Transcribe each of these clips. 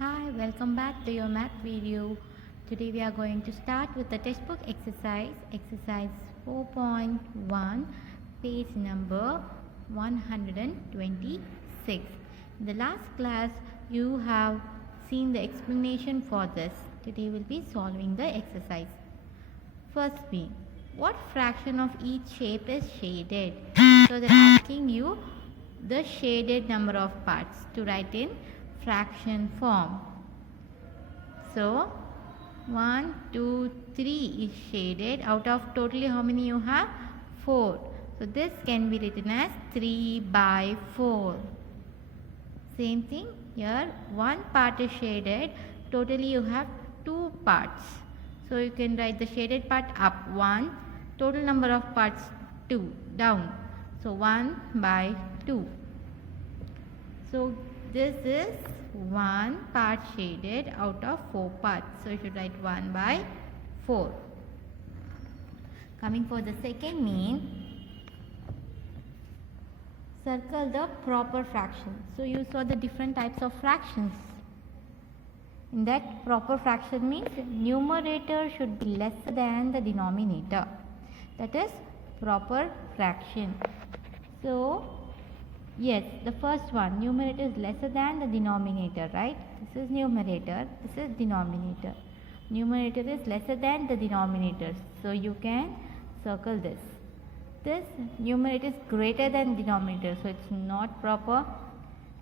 Hi, welcome back to your math video. Today we are going to start with the textbook exercise 4.1, page number 126. In the last class, you have seen the explanation for this. Today we'll be solving the exercise. First being, what fraction of each shape is shaded? So they're asking you the shaded number of parts to write in fraction form. So 1, 2, 3 is shaded. Out of totally how many you have? 4. So this can be written as 3 by 4. Same thing here, one part is shaded. Totally you have 2 parts. So you can write the shaded part up 1, total number of parts 2, down. So 1 by 2. So this is 1 part shaded out of 4 parts. So you should write 1 by 4. Coming for the second mean, circle the proper fraction. So you saw the different types of fractions. In that, proper fraction means numerator should be lesser than the denominator. That is proper fraction. So yes, the first one, numerator is lesser than the denominator, right? This is numerator, this is denominator. Numerator is lesser than the denominator. So you can circle this. This numerator is greater than denominator, so it's not proper.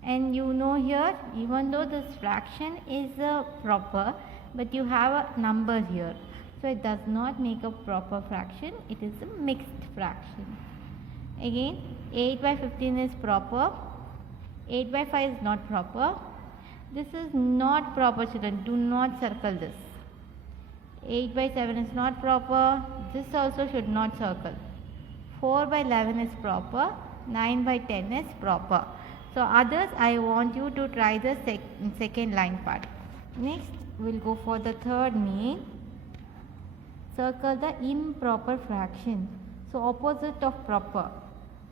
And you know here, even though this fraction is proper, but you have a number here. So it does not make a proper fraction, it is a mixed fraction. Again, 8 by 15 is proper, 8 by 5 is not proper. This is not proper, children, do not circle this. 8 by 7 is not proper, this also should not circle. 4 by 11 is proper, 9 by 10 is proper. So others, I want you to try the second line part. Next, we'll go for the third mean. Circle the improper fraction. So opposite of proper.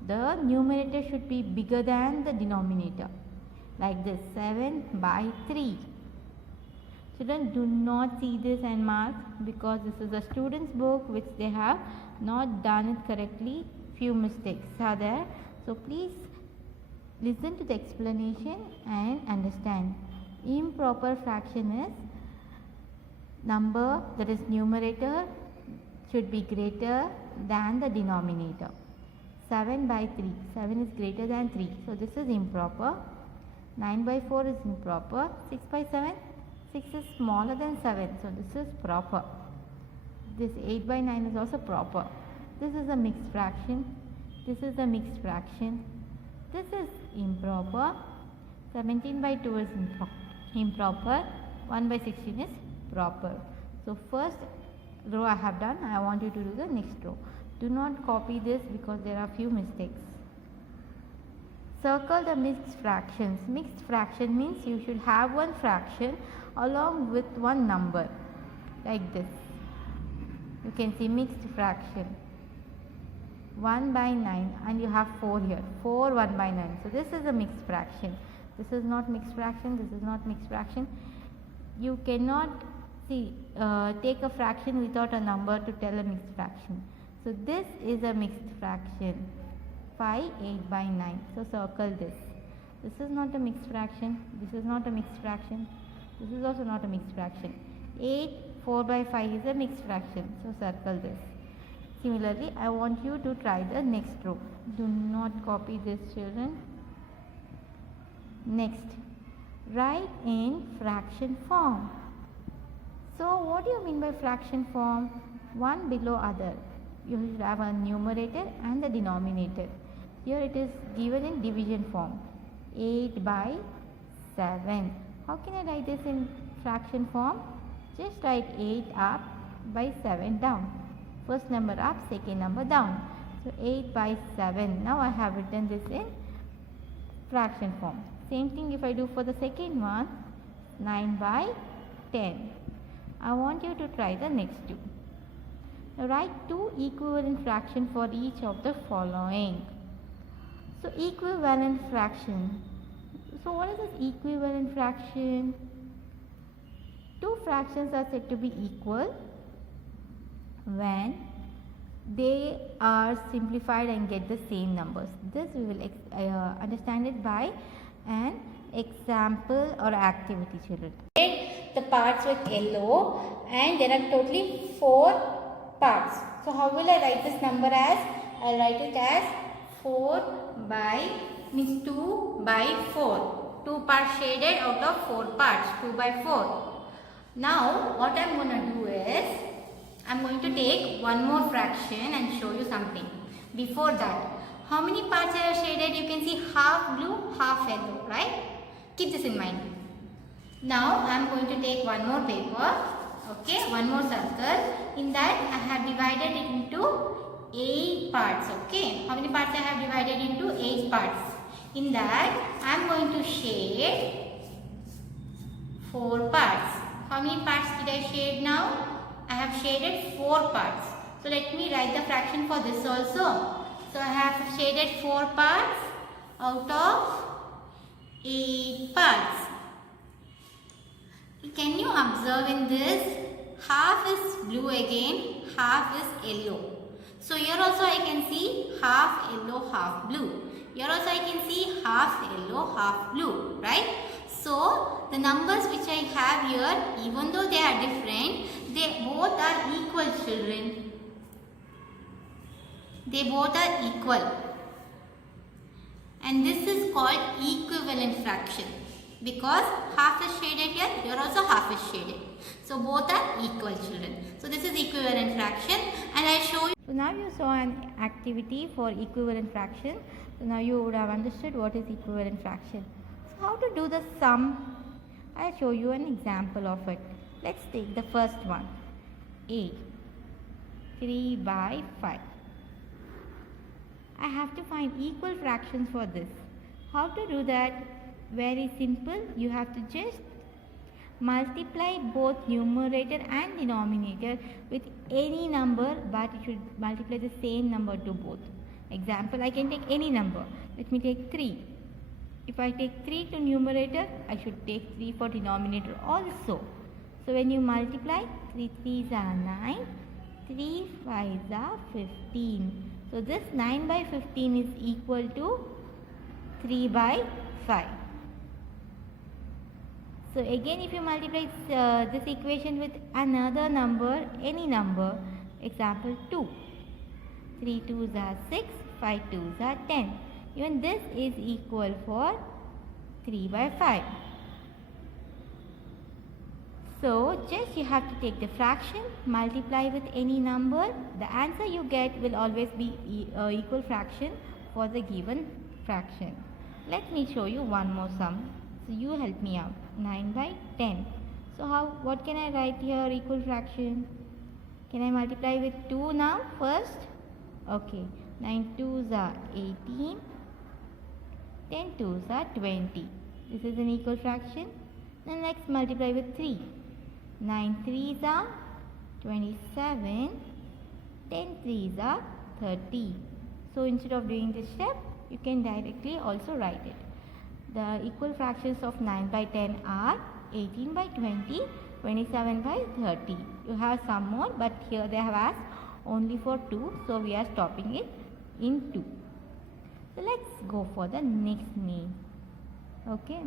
The numerator should be bigger than the denominator. Like this, 7 by 3. Children, do not see this and mark because this is a student's book which they have not done it correctly. Few mistakes are there. So please listen to the explanation and understand. Improper fraction is number, that is numerator, should be greater than the denominator. 7 by 3, 7 is greater than 3, so this is improper. 9 by 4 is improper. 6 by 7, 6 is smaller than 7, so this is proper. This 8 by 9 is also proper. This is a mixed fraction. This is a mixed fraction. This is improper. 17 by 2 is improper. 1 by 16 is proper. So first row I have done. I want you to do the next row. Do not copy this because there are few mistakes. Circle the mixed fractions. Mixed fraction means you should have one fraction along with one number. Like this. You can see mixed fraction. 1 by 9 and you have 4 here. 4 1 by 9. So this is a mixed fraction. This is not mixed fraction. This is not mixed fraction. You cannot take a fraction without a number to tell a mixed fraction. So this is a mixed fraction. 5 8 by 9. So circle this. This is not a mixed fraction. This is not a mixed fraction. This is also not a mixed fraction. 8 4 by 5 is a mixed fraction. So circle this. Similarly, I want you to try the next row. Do not copy this, children. Next, write in fraction form. So what do you mean by fraction form? One below other. You should have a numerator and the denominator. Here it is given in division form. 8 by 7. How can I write this in fraction form? Just write 8 up by 7 down. First number up, second number down. So 8 by 7. Now I have written this in fraction form. Same thing if I do for the second one. 9 by 10. I want you to try the next two. Now write two equivalent fractions for each of the following. So equivalent fraction. So what is this equivalent fraction? Two fractions are said to be equal when they are simplified and get the same numbers. This we will understand it by an example or activity, children. The parts with yellow and there are totally 4 parts. So how will I write this number as? I will write it as 4 by means 2 by 4. 2 parts shaded out of 4 parts. 2 by 4. Now what I am going to do is I am going to take one more fraction and show you something. Before that, how many parts I have shaded? You can see half blue, half yellow, right? Keep this in mind. Now I am going to take one more paper, okay, one more circle. In that I have divided it into 8 parts, okay. How many parts I have divided into 8 parts? In that I am going to shade 4 parts. How many parts did I shade now? I have shaded 4 parts. So let me write the fraction for this also. So I have shaded 4 parts out of 8 parts. Can you observe in this? Half is blue again, half is yellow. So here also I can see half yellow, half blue. Here also I can see half yellow, half blue, right? So the numbers which I have here, even though they are different, they both are equal, children. They both are equal. And this is called equivalent fraction. Because half is shaded here, here also half is shaded. So both are equal, children. So this is equivalent fraction and I show you. So now you saw an activity for equivalent fraction. So now you would have understood what is equivalent fraction. So how to do the sum? I'll show you an example of it. Let's take the first one. A. 3 by 5. I have to find equal fractions for this. How to do that? Very simple. You have to just multiply both numerator and denominator with any number, but you should multiply the same number to both. Example, I can take any number. Let me take 3. If I take 3 to numerator, I should take 3 for denominator also. So when you multiply, 3 3s are 9, 3 5s are 15. So this 9 by 15 is equal to 3 by 5. So again, if you multiply this equation with another number, any number, example 2. 3 2s are 6, 5 2s are 10. Even this is equal for 3 by 5. So just you have to take the fraction, multiply with any number. The answer you get will always be equal fraction for the given fraction. Let me show you one more sum. So you help me out. 9 by 10. So what can I write here equal fraction? Can I multiply with 2 now first? Okay. 9 2s are 18. 10 2s are 20. This is an equal fraction. Then next multiply with 3. 9 3s are 27. 10 3s are 30. So instead of doing this step, you can directly also write it. The equal fractions of 9 by 10 are 18 by 20, 27 by 30. You have some more, but here they have asked only for 2. So we are stopping it in 2. So let's go for the next name. Okay.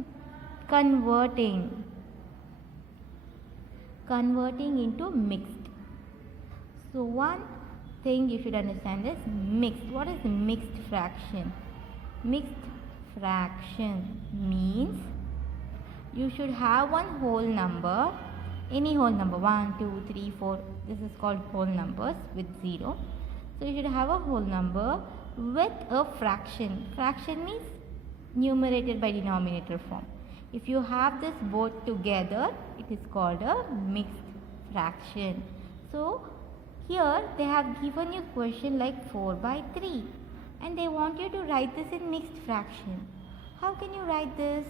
Converting into mixed. So one thing you should understand is mixed. What is mixed fraction? Mixed fraction means you should have one whole number, any whole number, 1, 2, 3, 4. This is called whole numbers with 0. So you should have a whole number with a fraction. Fraction means numerator by denominator form. If you have this both together, it is called a mixed fraction. So here they have given you question like 4 by 3 and they want you to write this in mixed fraction. How can you write this?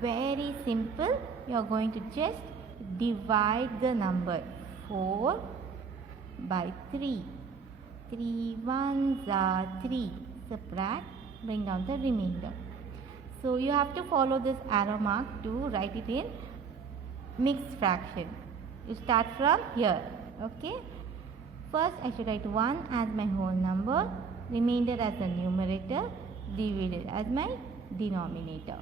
Very simple. You are going to just divide the number 4 by 3. 3 1s are 3. Subtract, bring down the remainder. So you have to follow this arrow mark to write it in mixed fraction. You start from here. Okay. First I should write 1 as my whole number, remainder as the numerator, divided as my denominator.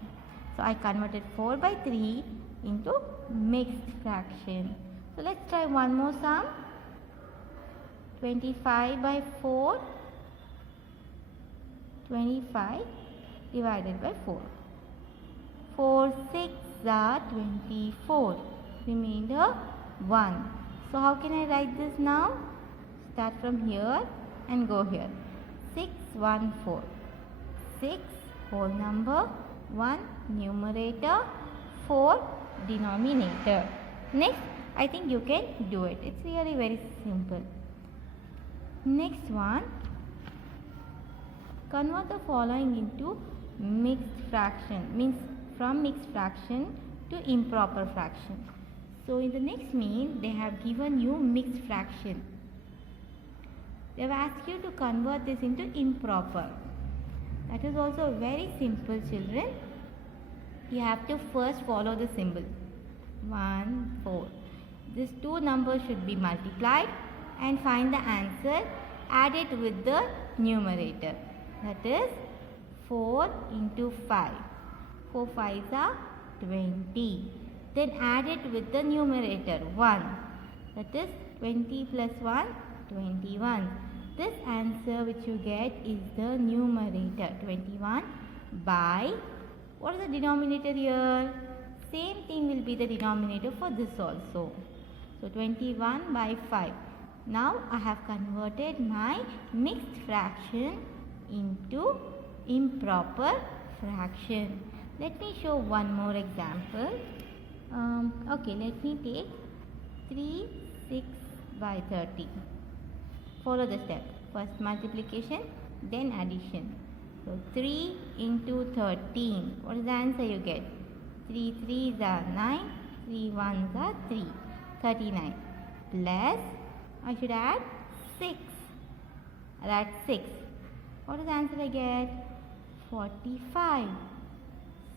So I converted 4 by 3 into mixed fraction. So let's try one more sum. 25 by 4. 25 divided by 4. 4 6 are 24. Remainder 1. So how can I write this now? Start from here and go here. 6 1 4. 6 whole number, 1 numerator, 4 denominator. Next, I think you can do it. It's really very simple. Next one, convert the following into mixed fraction, means from mixed fraction to improper fraction. So in the next mean, they have given you mixed fraction. They have asked you to convert this into improper. That is also very simple, children. You have to first follow the symbol. 1 4. These two numbers should be multiplied and find the answer. Add it with the numerator. That is 4 into 5. 4 5s are 20. Then add it with the numerator 1. That is 20 plus 1, 21. This answer which you get is the numerator 21 by, what is the denominator here? Same thing will be the denominator for this also. So 21 by 5. Now I have converted my mixed fraction into improper fraction. Let me show one more example. Okay, let me take 3 6 by 30. Follow the step. First multiplication, then addition. So 3 into 13. What is the answer you get? 3 3s are 9. 3 1s are 3. 39. Plus, I should add 6. I'll add 6. What is the answer I get? 45.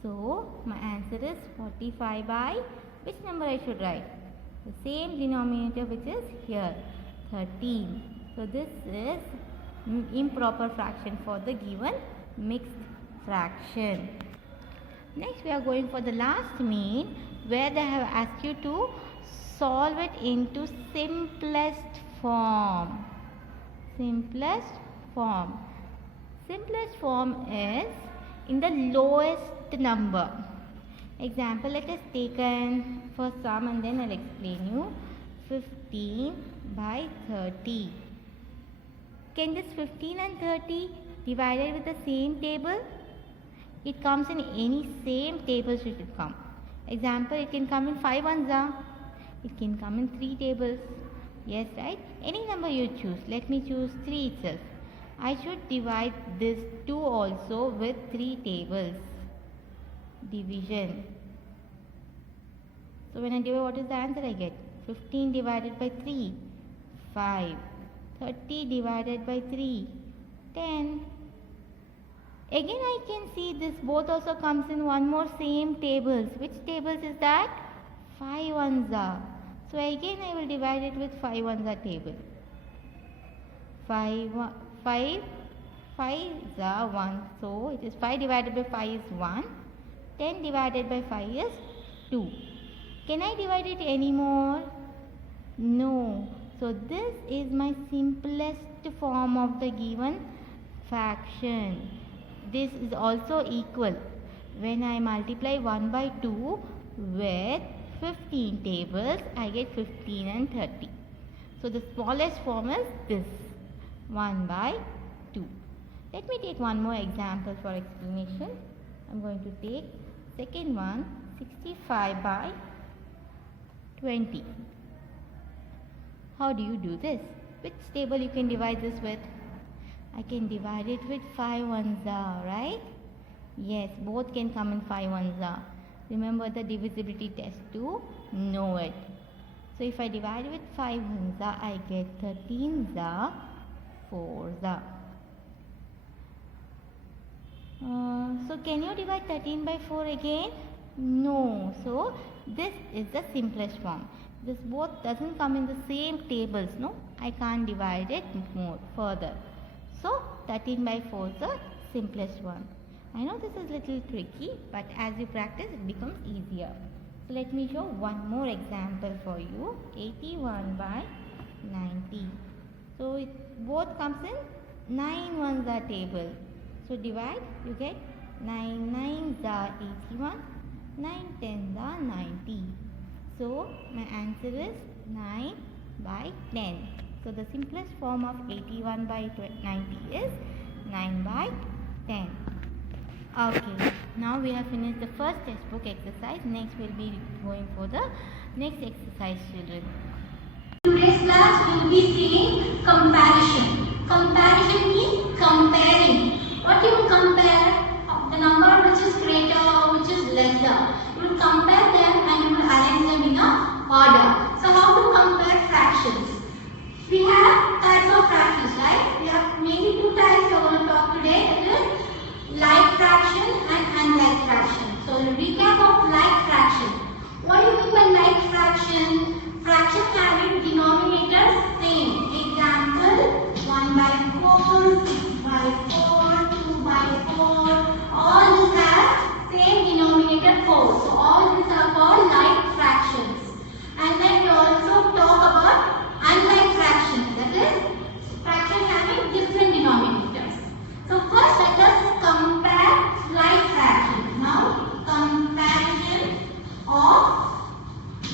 So, my answer is 45 by, which number I should write? The same denominator which is here, 13. So, this is improper fraction for the given mixed fraction. Next, we are going for the last mean, where they have asked you to solve it into simplest form. Simplest form. Simplest form is in the lowest number. Example, let us take for sum and then I'll explain you. 15 by 30. Can this 15 and 30 divided with the same table? It comes in any same table should it come. Example, it can come in 5 ones. It can come in 3 tables. Yes, right? Any number you choose. Let me choose 3 itself. I should divide this 2 also with 3 tables. Division. So when I divide, what is the answer I get? 15 divided by 3, 5. 30 divided by 3, 10. Again I can see this both also comes in one more same tables. Which tables is that? 5 ones. So again I will divide it with 5 ones table. 5 is 1. So it is 5 divided by 5 is 1. 10 divided by 5 is 2. Can I divide it anymore? No. So this is my simplest form of the given fraction. This is also equal. When I multiply 1 by 2 with 15 tables, I get 15 and 30. So the smallest form is this, 1 by 2. Let me take one more example for explanation. I am going to take second one, 65 by 20. How do you do this? Which table you can divide this with? I can divide it with 5 ones, right? Yes, both can come in 5 ones. Remember the divisibility test to know it. So if I divide with 5 ones, I get 13 4s. So can you divide 13 by 4 again? No. So this is the simplest form. This both doesn't come in the same tables. No, I can't divide it more further. So 13 by 4 is the simplest one. I know this is little tricky, but as you practice it becomes easier. So let me show one more example for you. 81 by 90. So it both comes in 9 ones are table. So divide, you get 9 nines are 81, 9 tens are 90. So my answer is 9 by 10. So the simplest form of 81 by 90 is 9 by 10. Okay, now we have finished the first textbook exercise. Next we'll be going for the next exercise, children. Today's class we will be seeing comparison. Comparison means comparing. What you will compare? The number which is greater or which is lesser. You will compare them and you will arrange them in a order. So how to compare fractions? We have types of fractions, right? We have mainly two types we are going to talk today. That is like fraction and unlike fraction. So the recap of like fraction. What do you mean by like fraction? Fraction having denominator same. Example 1 by 4, 6 by 4, 2 by 4. All these have same denominator 4. So all these are called like fractions. And then we also talk about unlike fractions. That is fraction having different denominators. So first let us compare like fractions. Now comparison of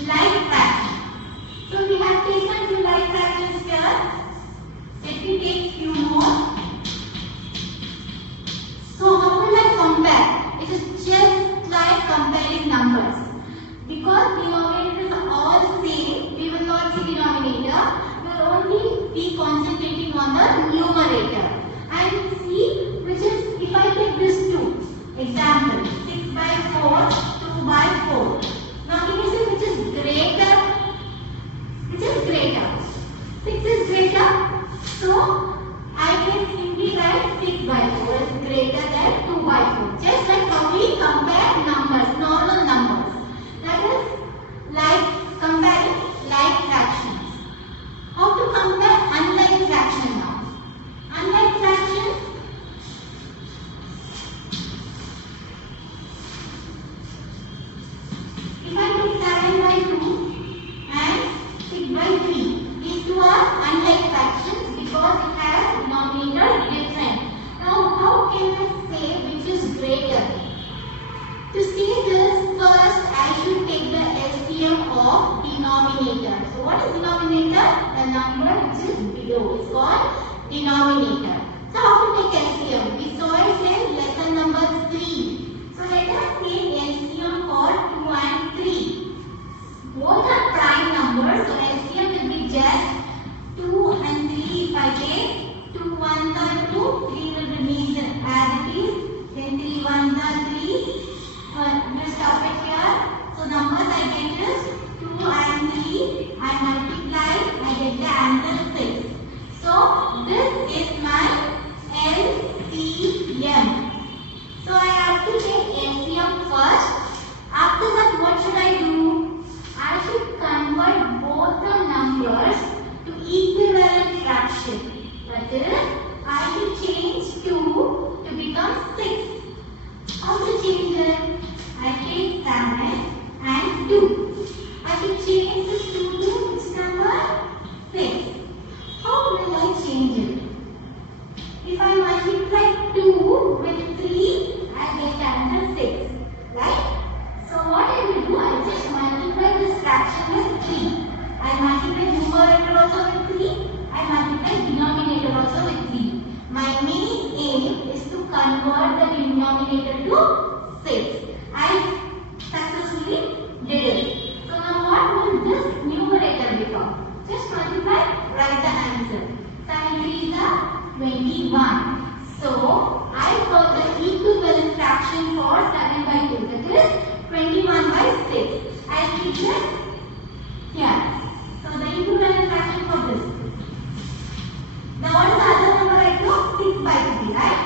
like fractions. So we have taken two like fractions here. Let me take few more. So how will I compare? It is just like comparing numbers. Because denominators are all same, we will not see denominator. We will only be concentrating on the numerator. And see which is, if I take this 2. Example 6 by 4, 2 by 4. Now can you see which is greater? Which is greater? 6 is greater. So I can simply write 6 by 4 is greater than 2 by 4. Just like how we compare numbers, normal numbers. That is like comparing like fractions. How to compare unlike fraction now? Unlike fraction, if I take 7 by 2 and 6 by 3, these two are unlike fractions because it has denominator different. Now how can I say which is greater? To see this, first I should take the LCM of denominator. So what is denominator? The number which is below. It's called denominator. So how to take LCM? We saw it in lesson number 3. So let us take LCM for 2 and 3. Both are prime numbers. So LCM will be just 2 and 3. If I take 2 1s are 2, 3 will remain as it is. Then 3 1s are 3. We'll stop it here. So numbers I get is 2 and 3. I multiply, I get the answer 6. So this is my LCM. So I have to take LCM first. After that what should I do? I should convert both the numbers to equivalent fraction. That is, I should change 2 to become 6. How to change it? I take 7 and 2. I should change this 2 to which number? 6. How will I change it? If I multiply 2 with 3, I get answer 6. Right? So what I will do, I just multiply this fraction with 3. I multiply numerator also with 3. I multiply denominator also with 3. My main aim is to convert the denominator to 6. I successfully did it. So now what will this numerator become? Just multiply, write the answer. 7 3 is 21. So I got the equivalent fraction for 7 by 2. That is 21 by 6. I keep it here. So the equivalent fraction for this. Now what is the other number I got? 6 by 3, right?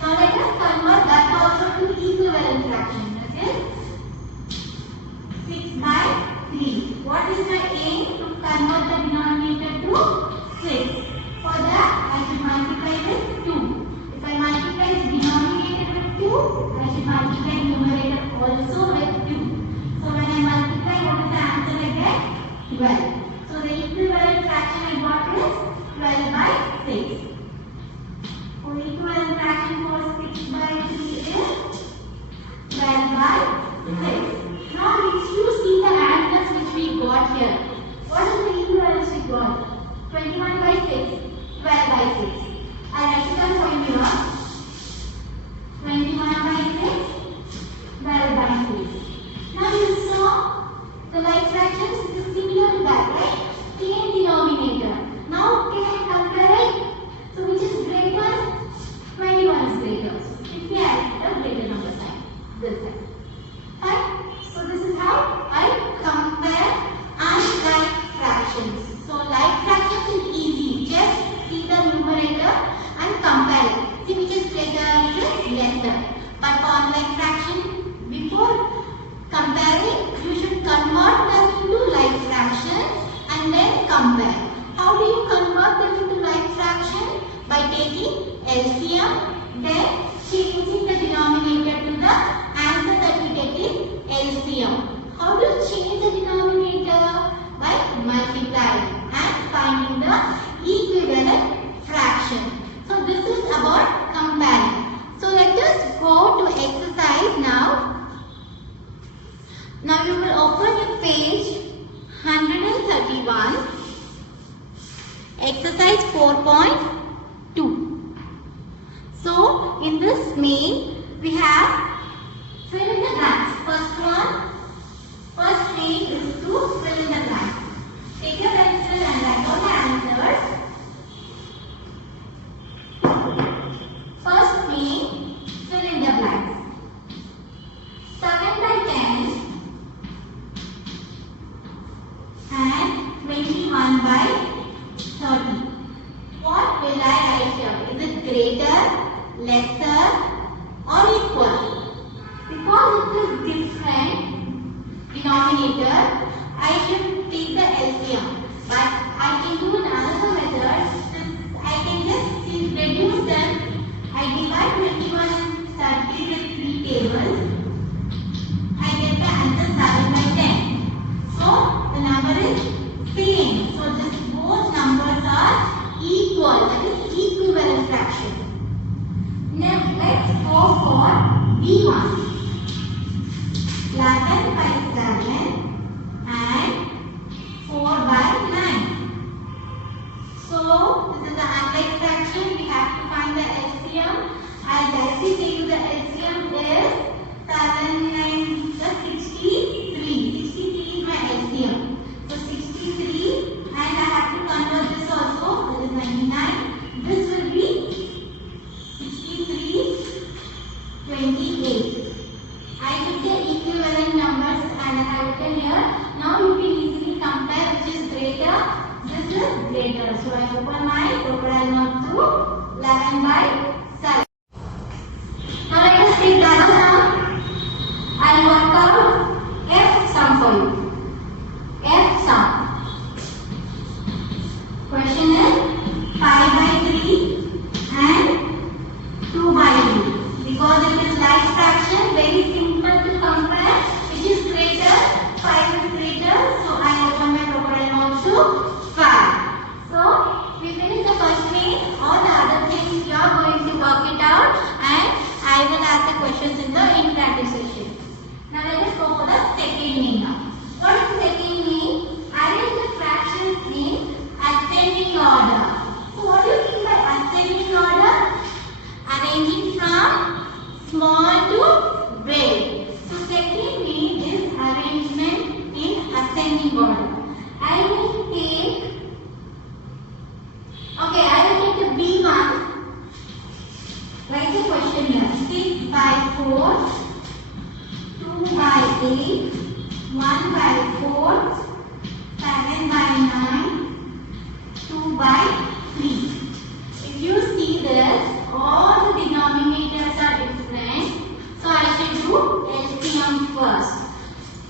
Now let us convert that also to equivalent fraction. That is 3. What is my aim? To convert the denominator to 6. For that, I should multiply with 2. If I multiply the denominator with 2, I should multiply numerator also with 2. So when I multiply, what is the answer I get? 12. So the equivalent fraction I got is 12 by 6. So equivalent fraction for 6 by 3 is 12 by 6. Now if you see the answers which we got here, what is the equivalence we got? 21 by 6, 12 by 6. I'll write it down for you here. 21 by 6, 12 by 6. Now you saw the like fractions, it is similar to that, right? Same denominator. Now can I compare it? So which is greater? 21 is greater. If we add the greater number sign, this side. Fine. So this is how I compare unlike fractions. So like fractions is easy. Just see the numerator and compare it. See which is greater, which is lesser. But for unlike fraction, before comparing, you should convert them into like fractions and then compare. How do you convert them into like fraction? By taking LCM, then changing the denominator to the answer that we get in LCM. How do you change the denominator? By multiplying and finding the equivalent fraction. So this is about comparing. So let us go to exercise now. Now you will open your page 131, exercise 4.2. So in this main we have fill in the blanks. First main is to fill in the blanks. Take your pencil and write down the answers. First main, fill in the blanks. 7 by 10 and 21 by 30. What will I write here? Is it greater, lesser or equal? Because it is different denominator, I should take the LCM. But I can do another method. I can just reduce them. I divide 21 and 30 with 3 tables. I get the answer 7 by 10. So the number is same. So this both numbers are equal. That is equivalent fraction. Now let's go for B1. 11 by 7 and 4 by 9. So this is the unlike fraction. We have to find the LCM. I'll directly tell you the LCM is 7 9 63. 63 is my LCM. So 63 and I have to convert this also. This is 99. This will be 63 28. I should take equivalent numbers and I have written here. Now you can easily compare which is greater. This is greater. So I open my crocodile notebook. 11 by 7. Now let us take the other sum. I'll work out F sum for you. F sum. Question is 5 by 3 and 2 by 3. Because it is like fraction, very simple to compare. Which is greater? 5 is greater. So I open my crocodile notebook. 5. So we finish the first main. All the other things you are going to work it out and I will ask the questions in the interactive session. Now let us go for the second main now. What is the second main? Arrange the fractions in ascending order. So what do you mean by ascending order? Arranging from small to big. So second main is arrangement in ascending order. I will take the B1. Write the question here. 6 by 4, 2 by 8, 1 by 4, 7 by 9, 2 by 3. If you see this, all the denominators are different. So I should do LCM first.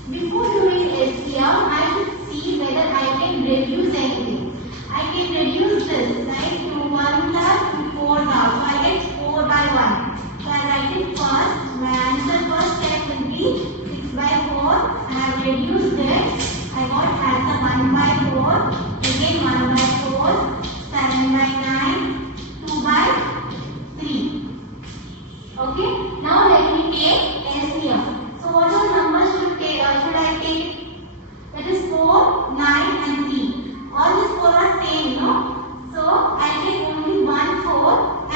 Before doing LCM, I first, my answer first step will be 6 by 4. I have reduced it. I got answer 1 by 4. Again 1 by 4. 7 by 9. 2 by 3. Okay. Now let me take LCM. So what all numbers should I take? That is 4, 9 and 3. All these 4 are same, no? So I take only 1, 4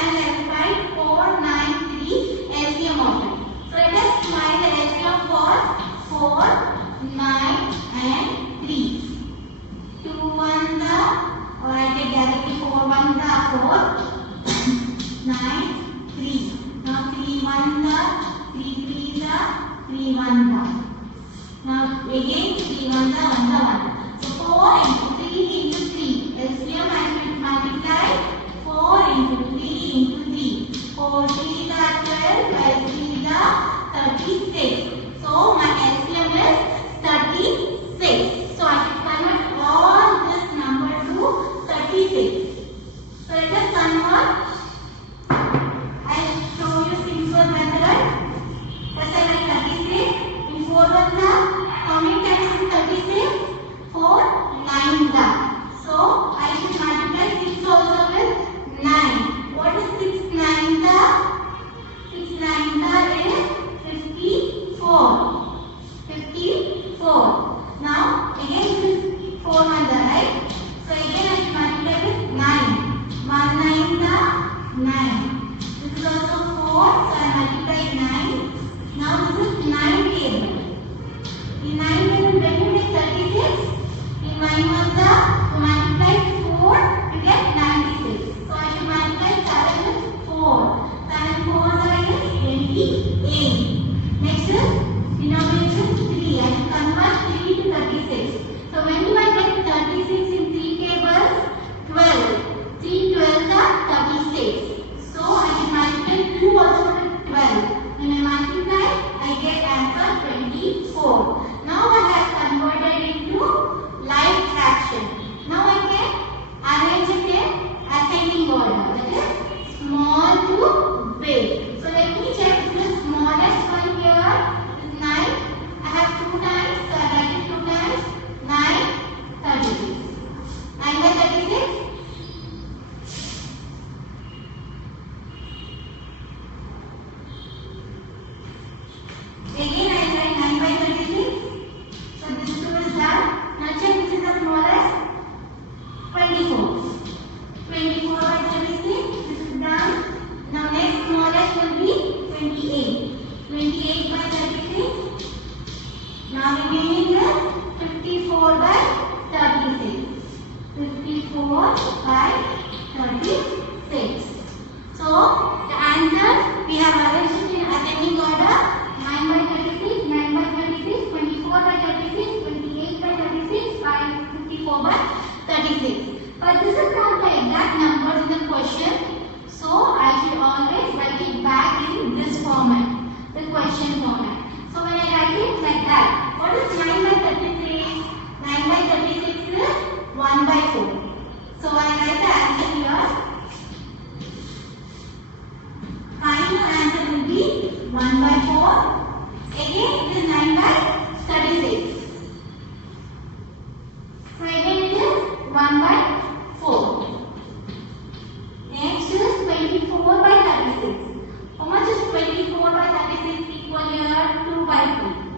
and I will write 4, 9, 3 LCM of it. So let us find the LCM for 4, 9 and 3. 2 1 the, or I take directly 4 1 the 4, 9, 3. Now 3 1 the, 3 3 the, 3 1 the. Now again 3 1 the, 1 the 1. So 4 into 3 into 3. LCM I will multiply 4 into 3 into 3. 4 3 the 12, 12 3 the 36. So my LCM is 36. So I can convert all this number to 36. So let us convert. I will show you simple method. First I write 36. In 4 1 the, how many times is 36? 4 9 the. So I should multiply 6 also with 9. What is 6 9 the? 6 9 the is 54. 54. Now again this is 4 1 the, right? So again I should multiply with 9. 1 9 the 9. This is also 4. So I multiply 9. Now this is 9 table. In 9 table when you make 36. In 9 1 the, to multiply 4 you get 96. So I should multiply 7 with 4. 7 4 is 28. Next is denominator is 3. I should convert 3 to 36. So when do I get 36 in 3 tables? 12. 3 12 are 36. So I should multiply 2 also with 12. When I multiply, I get answer 24. Now I have converted into like fraction. Now I can arrange it in ascending order. That is small to big. So let me check the smallest one here is 9. I have 2 times, so I write it 2 times. 9, 36. 9 by 36. Again I write 9 by 36. So this 2 is done. Now check which is the smallest. 24. 24 by 36. This is done. Now next smallest will be 28. 28 by 36. Now remaining is 54 by 36. 54 by 36. So the answer we have arranged it in ascending order. 9 by 36, 9 by 36, 24 by 36, 28 by 36, 54 by 36. But this is not the exact numbers in the question. So I should always write it back in this format, the question format. So when I write it like that, what is 9 by 36? 9 by 36 is 1 by 4. So I write the answer here. Final answer will be 1 by 4. Again it is 9 by 36. So again it is 1 by 4. Next is 24 by 36. How much is 24 by 36 equal here? 2 by 3.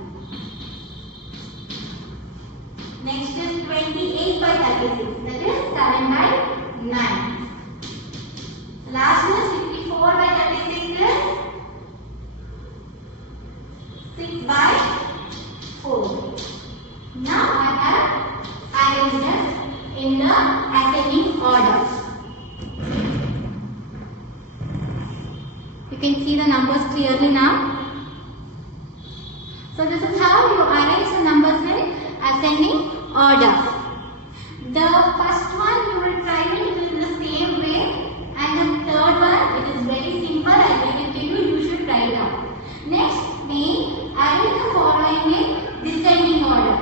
Next is 28 by 36. That is 7 by 9. Last is 54 by 36 is 6 by 4. Now I have arranged them in the ascending order. You can see the numbers clearly now. So this is how you arrange the numbers in ascending order. The first one you will try it in the same way, and the third one it is very simple. I will give it to you. You should try it out. Next, we arrange the following in descending order.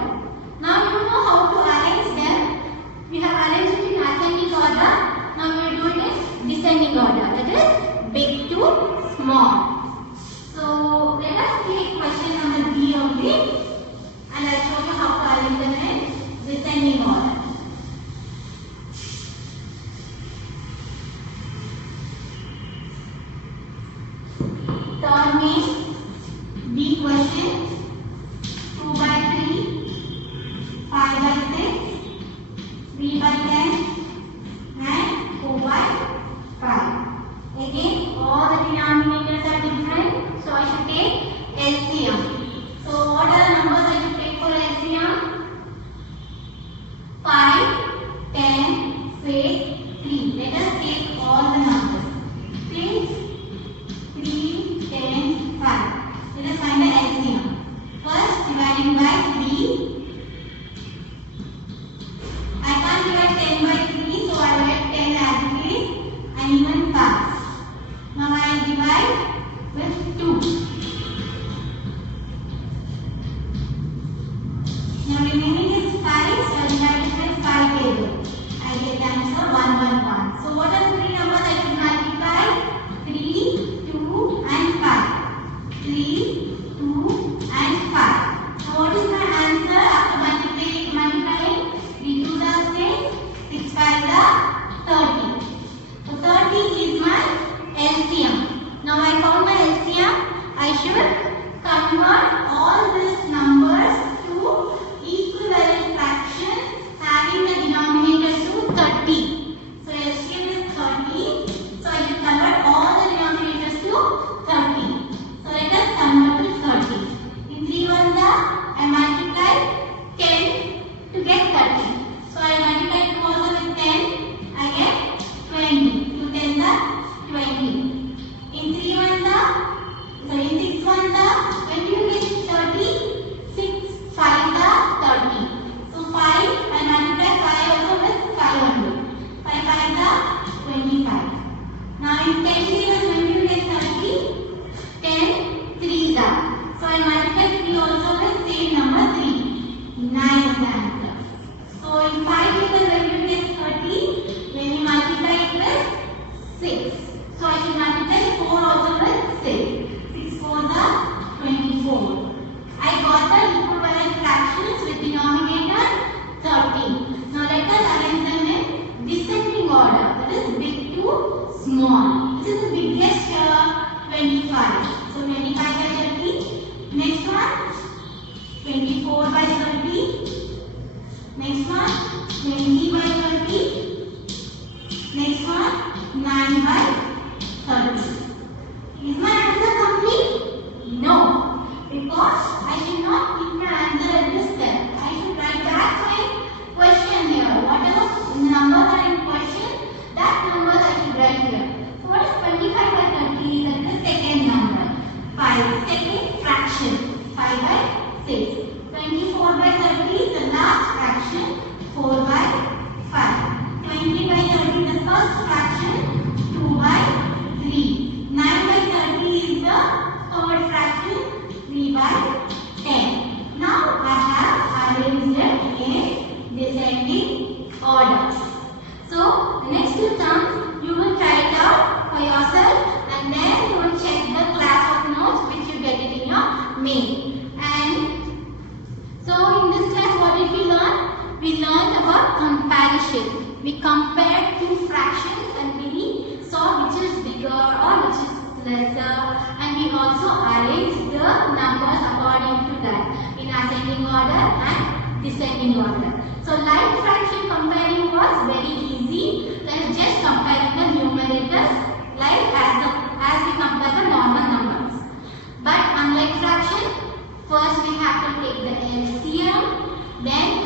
Now you know how to arrange them. We have arranged it in ascending order. Now we will do it in descending order. That is big to small. So 10 by 3. I can't divide 10 by 3, so I write 10 as it is and even pass. Now I divide with 2. Now remaining is 5, so I divide it with 5 table. I get the answer 111. So what are the three numbers I should multiply? 3, 2 and 5. 3, 2 and 5. So what is my answer after multiplying? 3 2 are 6, 6 5 are 30. So 30 is my LCM. Now I found my LCM. I should convert all these numbers to equivalent fractions having the denominator to 30. So LCM is 30. So I should convert all the denominators to 30. So let us convert to 30. In 3 1 I multiply 10 to get 30. So I multiply 2 also with 10. I get 20. 2 10 20. In 3 1 in 6 1 when do you get 30? 6 5 30. So 5 I multiply 5 also with 5 only. 5 5 25. Now in 10 tables when do you get 30? 10 3 So I multiply 3 also with same number 3. 9 is the answer. So in 5 tables when do you get 30? When you multiply it with 6. So I should multiply 4 also with 6. 6 4 24. I got the equivalent fractions with denominator 30. Now let us arrange them in descending order. That is big to small. This is the biggest 25. So 25 by 30. Next one 24 by 30. Next one 20 by 30. Next one 9 by 30. Is my answer complete? No. Because I should not keep my answer at this step. I should write back my question here. Whatever numbers are in question, that numbers I should write here. So what is 25 by 30? That is the second number. 5. Second fraction. 5 by 6. 24 by 30 is the last fraction. 4 by 5. 20 by 30 is the first fraction. 2 by 3. 9 by 30 is the third fraction. 3 by 10. Now I have arranged them in descending order. So the next two terms you will try it out for yourself and then you will check the class of notes which you get it in your mail. And so in this class what did we learn? We learned about comparison. We compared two fractions and we saw which is bigger or which is lesser, and we also arranged the numbers according to that in ascending order and descending order. So like fraction comparing was very easy. That is just comparing the numerators like as we compare the normal numbers. But unlike fraction, first we have to take the LCM, then